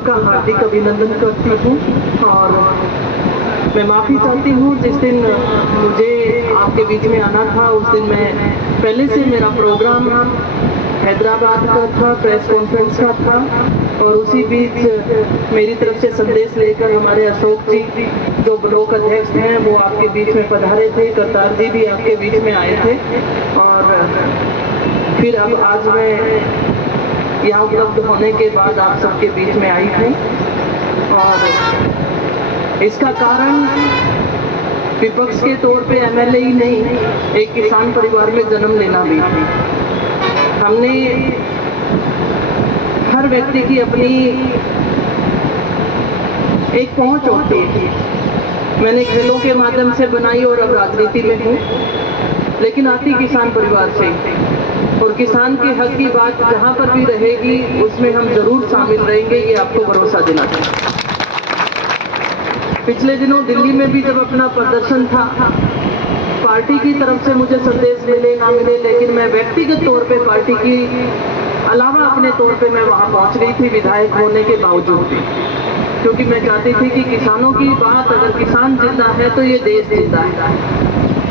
सबका हार्दिक अभिनंदन करती हूँ और मैं माफ़ी चाहती हूँ। जिस दिन मुझे आपके बीच में आना था उस दिन मैं पहले से मेरा प्रोग्राम हैदराबाद का था, प्रेस कॉन्फ्रेंस का था और उसी बीच मेरी तरफ से संदेश लेकर हमारे अशोक जी जो ब्लॉक अध्यक्ष हैं वो आपके बीच में पधारे थे, करतार जी भी आपके बीच में आए थे और फिर अब आज मैं यहाँ उपलब्ध होने के बाद आप सबके बीच में आई हूँ और इसका कारण विपक्ष के तौर पे एमएलए ही नहीं, एक किसान परिवार में जन्म लेना भी थी। हमने हर व्यक्ति की अपनी एक पहुंच होती है। मैंने खेलों के माध्यम से बनाई और अब राजनीति में हूँ, लेकिन आती किसान परिवार से और किसान के हक की बात जहां पर भी रहेगी उसमें हम जरूर शामिल रहेंगे, ये आपको भरोसा देना चाहिए। पिछले दिनों दिल्ली में भी जब अपना प्रदर्शन था, पार्टी की तरफ से मुझे संदेश मिले ना मिले, लेकिन मैं व्यक्तिगत तौर पे पार्टी की अलावा अपने तौर पे मैं वहां पहुंच गई थी विधायक होने के बावजूद भी, क्योंकि मैं चाहती थी कि किसानों की बात, अगर किसान जिंदा है तो ये देश जिंदा है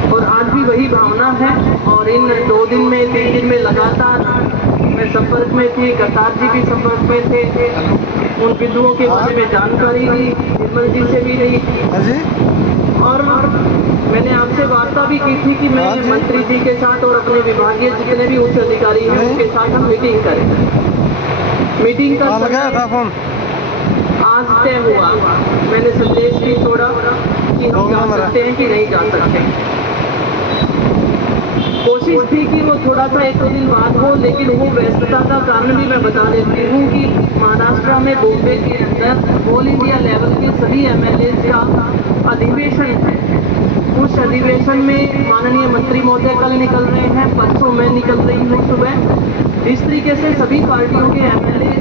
और आज भी वही भावना है। और इन 2 दिन में 3 दिन में लगातार मैं संपर्क में थी, करतार जी भी संपर्क में थे, उन बिंदुओं के बारे में जानकारी ली, निर्मल जी से भी ली और मैंने आपसे वार्ता भी की थी कि मैं मंत्री जी के साथ और अपने विभागीय जितने भी उच्च अधिकारी हैं उनके साथ हम मीटिंग करें। मीटिंग का आज तय हुआ। मैंने संदेश भी छोड़ा कि हम जा सकते हैं कि नहीं जा सकते। कोशिश थी कि वो थोड़ा सा 1-2 दिन बाद हो, लेकिन वो व्यस्तता का कारण भी मैं बता देती हूँ कि महाराष्ट्र में बॉम्बे के अंदर ऑल इंडिया लेवल के सभी एमएलए का अधिवेशन है। उस अधिवेशन में माननीय मंत्री महोदय कल निकल रहे हैं, परसों मैं निकल रही हूँ सुबह। इस तरीके से सभी पार्टियों के एमएलए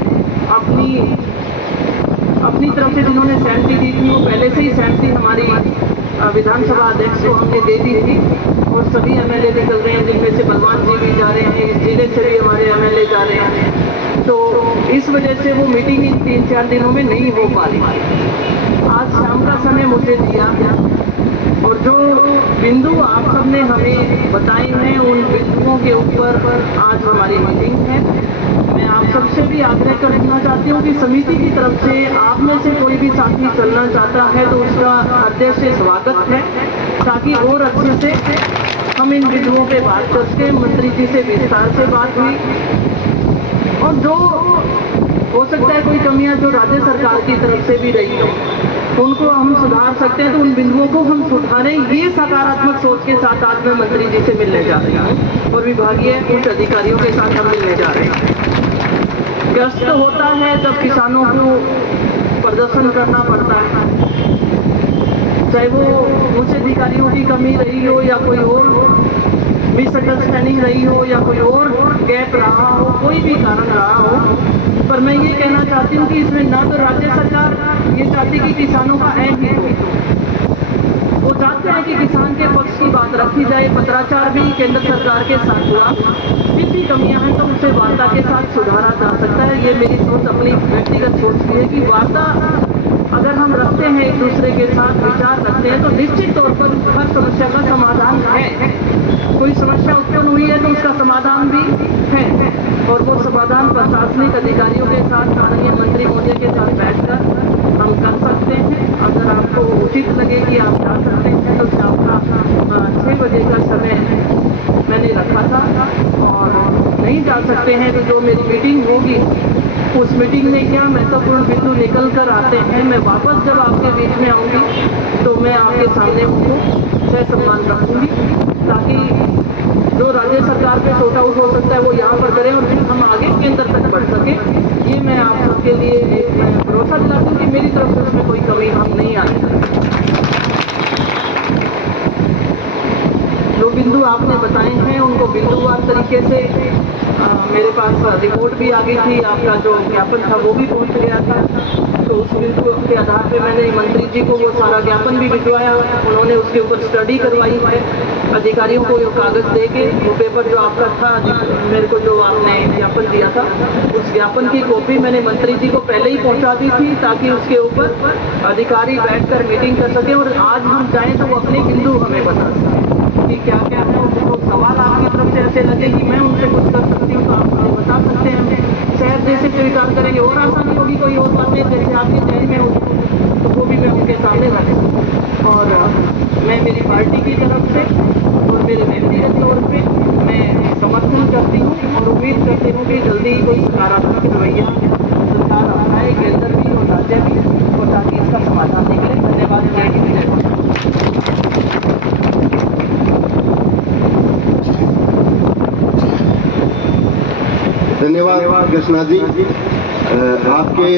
अपनी तरफ से जिन्होंने सहमति दी थी वो पहले से ही सहमति हमारी विधानसभा अध्यक्ष को हमने दे दी थी और सभी एमएलए निकल रहे हैं, जिनमें से बलवान जी भी जा रहे हैं, इस जिले से भी हमारे एमएलए जा रहे हैं। तो इस वजह से वो मीटिंग इन 3-4 दिनों में नहीं हो पा रही। आज शाम का समय मुझे दिया गया और जो बिंदु आप सबने हमें बताए हैं उन बिंदुओं के ऊपर आज हमारी मीटिंग है। मैं आप सबसे भी आग्रह करना चाहती हूँ कि समिति की तरफ से आप में से कोई भी साथी चलना चाहता है तो उसका हृदय से स्वागत है, ताकि और अच्छे से हम इन बिंदुओं पे बात कर सकें। मंत्री जी से विस्तार से बात हुई और जो हो सकता है कोई कमियां जो राज्य सरकार की तरफ से भी रही हो उनको हम सुधार सकते हैं, तो उन बिंदुओं को हम सुधारें। ये सकारात्मक सोच के साथ आज मैं मंत्री जी से मिलने जा रही हूँ और विभागीय उच्च अधिकारियों के साथ हम मिलने जा रहे हैं। कष्ट होता है जब किसानों को प्रदर्शन करना पड़ता है, चाहे वो उच्च अधिकारियों की कमी रही हो या कोई और मिसअंडरस्टैंडिंग रही हो या कोई और गैप रहा हो, कोई भी कारण रहा हो। पर मैं ये कहना चाहती हूँ कि इसमें ना तो राज्य सरकार ये चाहती कि किसानों का ऐन ही हो, वो चाहते हैं कि किसान के पक्ष की बात रखी जाए। पत्राचार भी केंद्र सरकार के साथ हुआ, फिर भी कमियां हैं तो उसे वार्ता के साथ सुधारा जा सकता है। ये मेरी सोच, अपनी व्यक्तिगत सोच भी है कि वार्ता अगर हम रखते हैं, एक दूसरे के साथ विचार रखते हैं, तो निश्चित तौर पर हर समस्या का समाधान है। कोई समस्या उत्पन्न हुई है तो उसका समाधान भी है और वो समाधान प्रशासनिक अधिकारियों के साथ, माननीय मंत्री महोदय के साथ बैठकर हम कर सकते हैं। अगर आपको उचित लगे कि आप जा सकते हैं तो शाम का 6 बजे का समय मैंने रखा था और नहीं जा सकते हैं तो जो मेरी मीटिंग होगी उस मीटिंग में क्या महत्वपूर्ण बिंदु निकल कर आते हैं, मैं वापस जब आपके बीच में आऊँगी तो मैं आपके सामने उनको ससम्मान रखूँगी, ताकि जो राज्य सरकार पे शॉर्ट आउट हो सकता है वो यहाँ पर करें और फिर हम आगे केंद्र तक बढ़ सके। ये मैं आप सबके लिए भरोसा दिलाती हूँ कि मेरी तरफ से उसमें कोई कमी हम नहीं आएगी। जो बिंदु आपने बताए हैं उनको बिंदुवार तरीके से मेरे पास रिपोर्ट भी आ गई थी, आपका जो ज्ञापन था वो भी पहुंच गया था। तो उस बिंदु के आधार पे मैंने मंत्री जी को वो सारा ज्ञापन भी भिजवाया, उन्होंने उसके ऊपर स्टडी करवाई है, अधिकारियों को ये कागज़ दे के वो पेपर जो आपका था मेरे को जो आपने ज्ञापन दिया था उस ज्ञापन की कॉपी मैंने मंत्री जी को पहले ही पहुंचा दी थी, ताकि उसके ऊपर अधिकारी बैठकर मीटिंग कर सके और आज हम जाएं तो वो अपने बिंदु हमें बता सकें कि क्या क्या है। उनको सवाल आपकी तरफ से ऐसे लगे कि मैं उनसे कुछ कर सकती हूँ तो आप मुझे बता सकते हैं, शायद जैसे स्वीकार करेंगे और आसानी होगी, कोई और बातें जैसे आपके जहन में हो तो वो भी मैं उनके सामने रख सकूँ। और मैं मेरी पार्टी की तरफ से और मेरे व्यक्तिगत तौर पे मैं समर्थन करती हूँ और उम्मीद करती हूँ कि जल्दी कोई सकारात्मक रवैया सरकार अपनाए केंद्र भी और राज्य भी, और ताकि इसका समाधान निकले। धन्यवाद। जय हिंद, जय भारत। धन्यवाद कृष्णा जी। आपके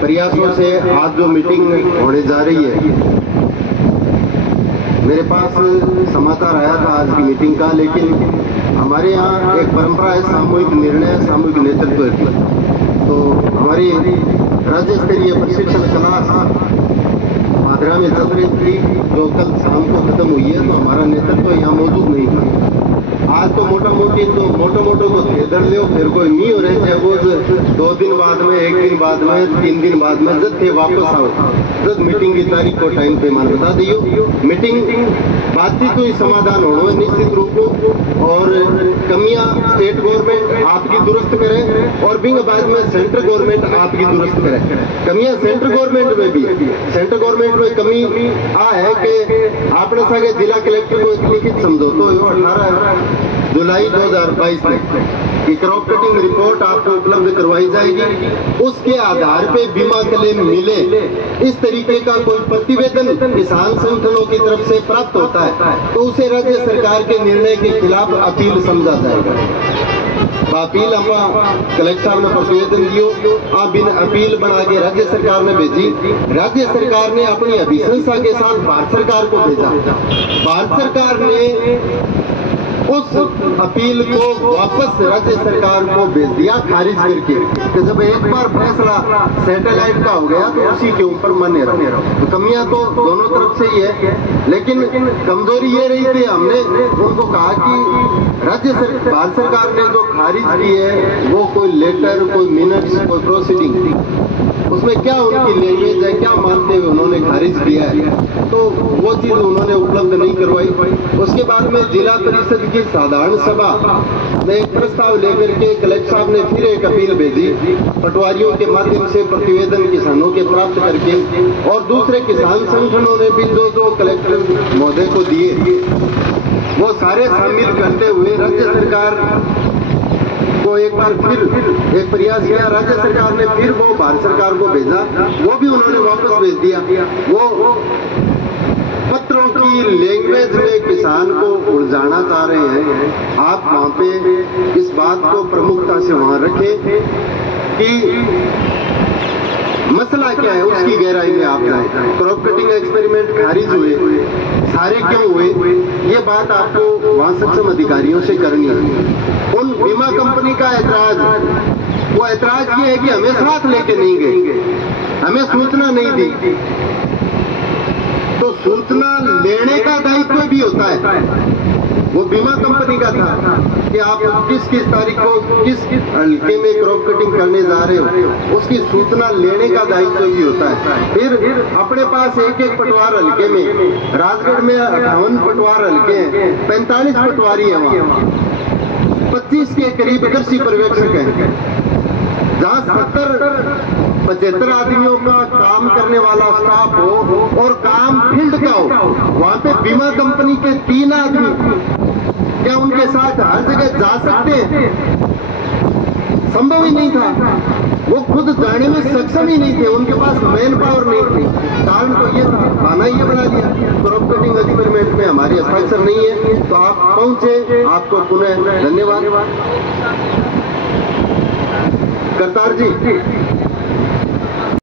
प्रयासों से आज जो मीटिंग होने जा रही है, मेरे पास समाचार आया था आज की मीटिंग का, लेकिन हमारे यहाँ एक परंपरा है सामूहिक निर्णय सामूहिक नेतृत्व की। तो हमारी राज्य स्तरीय प्रशिक्षण क्लास आगरा में चल रही थी जो कल शाम को खत्म हुई है, तो हमारा नेतृत्व यहाँ मौजूद नहीं था। आज तो मोटा मोटो को धर लो, फिर कोई नहीं हो रहे थे वो 2 दिन बाद में, 1 दिन बाद में, 3 दिन बाद में जब थे वापस आओ, जब मीटिंग की तारीख को टाइम पे मान बता दियो। मीटिंग बातचीत तो समाधान हो निश्चित रूप को, और कमियां स्टेट गवर्नमेंट आपकी दुरुस्त करें और बिंग बाद में सेंट्रल गवर्नमेंट आपकी दुरुस्त करे। कमियां सेंट्रल गवर्नमेंट में भी, सेंट्रल गवर्नमेंट में कमी आ है कि आपने सके जिला कलेक्टर को एक लिखित समझौता 18 जुलाई 2022 में कि क्रॉप कटिंग रिपोर्ट आपको उपलब्ध करवाई जाएगी, उसके आधार पे बीमा क्लेम मिले, इस तरीके का कोई प्रतिवेदन किसान संगठनों की तरफ से प्राप्त होता है तो उसे राज्य सरकार के निर्णय के खिलाफ अपील समझा जाएगा। अपील हम कलेक्टर साहब ने प्रतिवेदन दियो, आप बिन अपील बना के राज्य सरकार ने भेजी। राज्य सरकार ने अपनी अभिशंसा के साथ भारत सरकार को भेजा। भारत सरकार ने उस अपील को वापस राज्य सरकार को भेज दिया खारिज करके, कि जब एक बार फैसला सैटेलाइट का हो गया तो उसी के ऊपर मान्य रहो। तो कमियां तो दोनों तरफ से ही है, लेकिन कमजोरी ये रही थी, हमने उनको कहा कि भारत सरकार ने जो खारिज की है वो कोई लेटर, कोई मिनट्स, कोई प्रोसीडिंग, उसमें क्या उनकी लैंग्वेज है, क्या मानते हुए उन्होंने खारिज किया है, तो वो चीज उन्होंने उपलब्ध नहीं करवाई। उसके बाद में जिला परिषद की साधारण सभा में एक प्रस्ताव लेकर के कलेक्टर साहब ने फिर एक अपील भेजी, पटवारियों के माध्यम से प्रतिवेदन किसानों के प्राप्त करके, और दूसरे किसान संगठनों ने भी जो कलेक्टर महोदय को दिए वो सारे शामिल करते हुए राज्य सरकार को एक बार फिर एक प्रयास किया। राज्य सरकार ने फिर वो भारत सरकार को भेजा, वो भी उन्होंने वापस भेज दिया। वो पत्रों की लैंग्वेज में किसान को उलझाना चाह रहे हैं। आप वहां पे इस बात को प्रमुखता से वहां रखें कि मसला क्या है, उसकी गहराई में आप जाए। क्रॉप कटिंग एक्सपेरिमेंट खारिज हुए, सारे क्यों हुए, ये बात आपको वहां सक्षम अधिकारियों से करनी है। उन बीमा कंपनी का ऐतराज, वो ऐतराज ये है कि हमें साथ लेके नहीं गए, हमें सूचना नहीं दी। तो सूचना लेने का दायित्व भी होता है, वो बीमा कंपनी का था कि आप किस तारीख को किस हल्के में क्रॉप कटिंग करने जा रहे हो, उसकी सूचना लेने का दायित्व भी होता है। फिर अपने पास एक पटवार हल्के में, राजगढ़ में 58 पटवार हल्के हैं, 45 पटवारी है वहाँ, 25 के करीब कृषि पर्यवेक्षक हैं, जहाँ 70-75 आदमियों का काम करने वाला स्टाफ हो और काम फील्ड का हो, वहाँ पे बीमा कंपनी के 3 आदमी क्या उनके साथ हर जगह जा सकते हैं? संभव ही नहीं था, वो खुद जाने में सक्षम ही नहीं थे, उनके पास मैन पावर नहीं थी। कारण तो ये था, खाना ये बना दिया, क्रॉप कटिंग एक्सपेरिमेंट में हमारी हस्ताक्षर नहीं है। तो आप पहुंचे, आपको पुनः धन्यवाद। करतार जी।